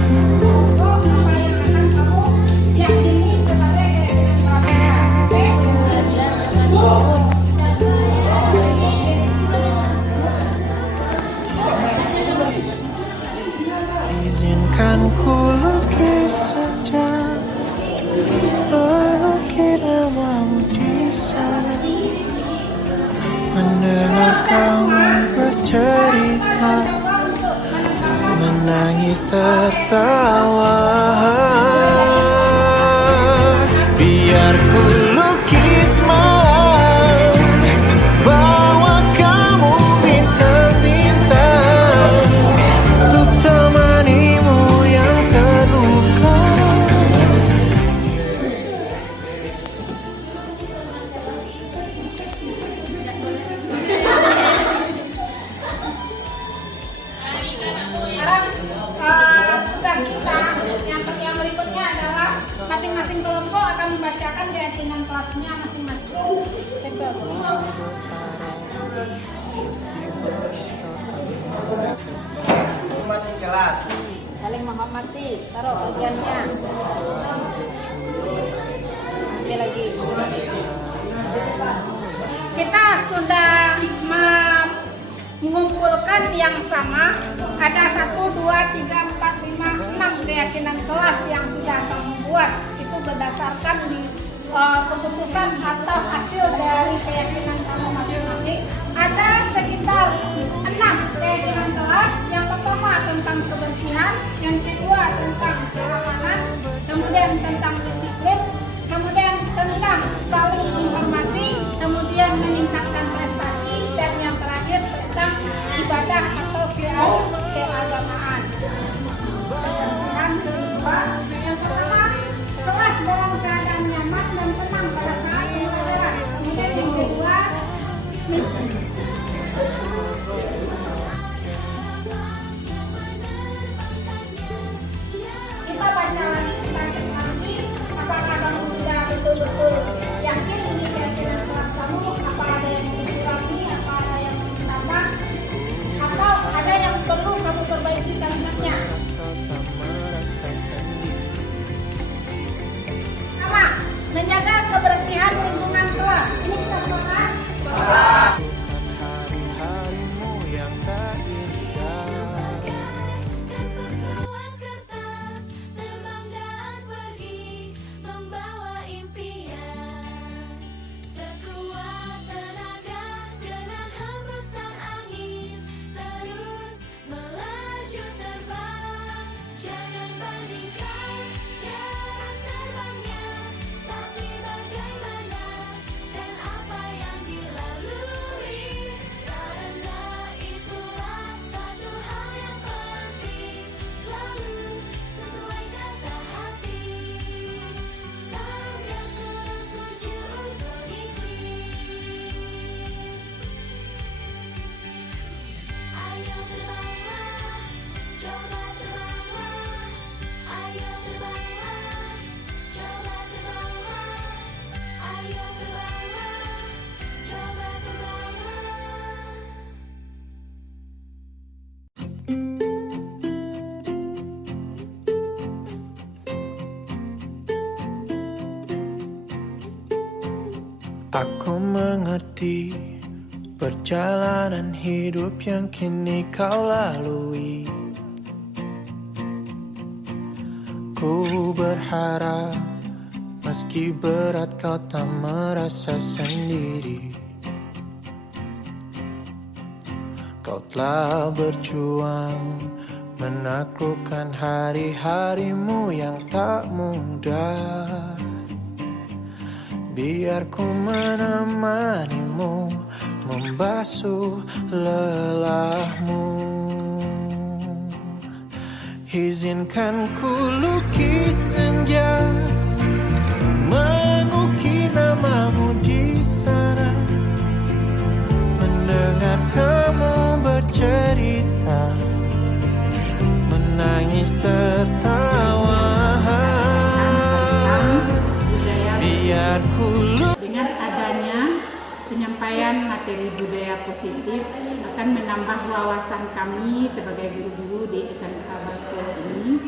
Izinkan ku lukis saja, melukis namamu di sana, mendengar kamu bercerita, menangis tertawa, biar ku lukis malam, bawa kamu bintang-bintang, untuk temanimu yang terluka. Tugas kita yang berikutnya adalah masing-masing kelompok akan membacakan keyakinan kelasnya masing-masing. Menghormati kelas. Saling menghormati, taruh bagiannya. Oke lagi. Kita sudah mengumpulkan yang sama. Ada 1, 2, 3, 4, 5, 6 keyakinan kelas yang sudah kamu buat. Itu berdasarkan di keputusan atau hasil dari keyakinan kamu masing-masing. Ada sekitar 6 keyakinan kelas. Yang pertama tentang kebersihan, yang kedua tentang keamanan, kemudian tentang disiplin, kemudian tentang saling menghormati, kemudian meningkatkan prestasi, dan yang terakhir tentang ibadah atau keagamaan. Kebersihan kedua, yang pertama kelas dalam keadaan nyaman dan tenang pada saat beribadah. Kemudian yang kedua Aku mengerti perjalanan hidup yang kini kau lalui. Ku berharap meski berat kau tak merasa sendiri. Kau telah berjuang menaklukkan hari-harimu yang tak mudah. Biar ku menemanimu, membasuh lelahmu. Izinkan ku lukis senja, mengukir namamu di sana. Mendengar kamu bercerita, menangis tertawa. Biar ku Dengan adanya penyampaian materi budaya positif akan menambah wawasan kami sebagai guru-guru di SMA Baso ini,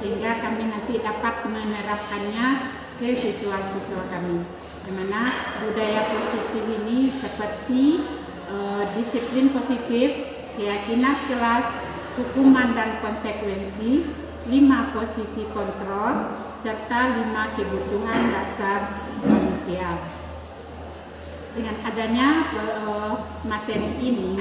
sehingga kami nanti dapat menerapkannya ke siswa-siswa kami. Di mana budaya positif ini seperti disiplin positif, keyakinan kelas, hukuman dan konsekuensi, 5 posisi kontrol, serta 5 kebutuhan dasar manusia. Dengan adanya materi ini,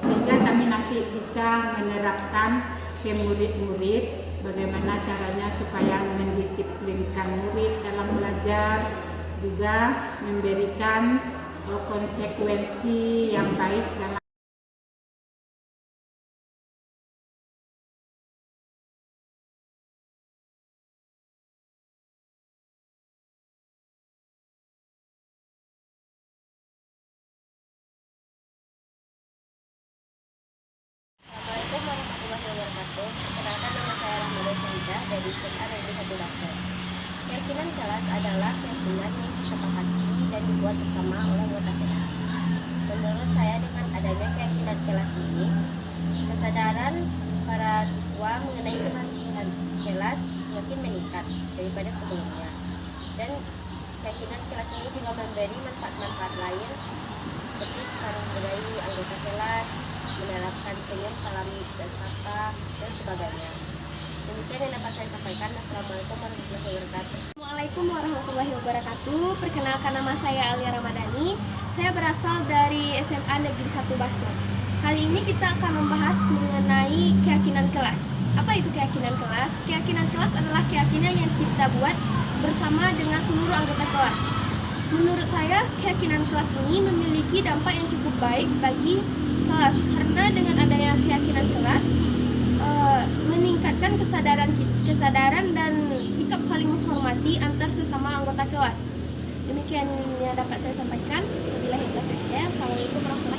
sehingga kami nanti bisa menerapkan ke murid-murid bagaimana caranya supaya mendisiplinkan murid dalam belajar, juga memberikan konsekuensi yang baik dalam Assalamualaikum warahmatullahi wabarakatuh. Perkenalkan, nama saya Rahmada Syahidah dari SMA Negeri 1 Baso. Keyakinan kelas adalah keyakinan yang disepakati dan dibuat bersama oleh anggota kelas. Menurut saya, dengan adanya keyakinan kelas ini, kesadaran para siswa mengenai keberhasilan kelas semakin meningkat daripada sebelumnya. Dan keyakinan kelas ini juga memberi manfaat-manfaat lain seperti menghargai anggota kelas, menerapkan senyum, salam dan sapa, dan sebagainya. Demikian yang dapat saya sampaikan. Assalamualaikum warahmatullahi wabarakatuh. Assalamualaikum warahmatullahi wabarakatuh. Perkenalkan, nama saya Alia Ramadhani. Saya berasal dari SMA Negeri 1 Baso. Kali ini kita akan membahas mengenai keyakinan kelas. Apa itu keyakinan kelas? Keyakinan kelas adalah keyakinan yang kita buat bersama dengan seluruh anggota kelas. Menurut saya, keyakinan kelas ini memiliki dampak yang cukup baik bagi kelas, karena dengan adanya keyakinan kelas meningkatkan kesadaran dan sikap saling menghormati antar sesama anggota kelas. Demikian yang dapat saya sampaikan. Wabillahi taufiq. Assalamualaikum warahmatullahi wabarakatuh.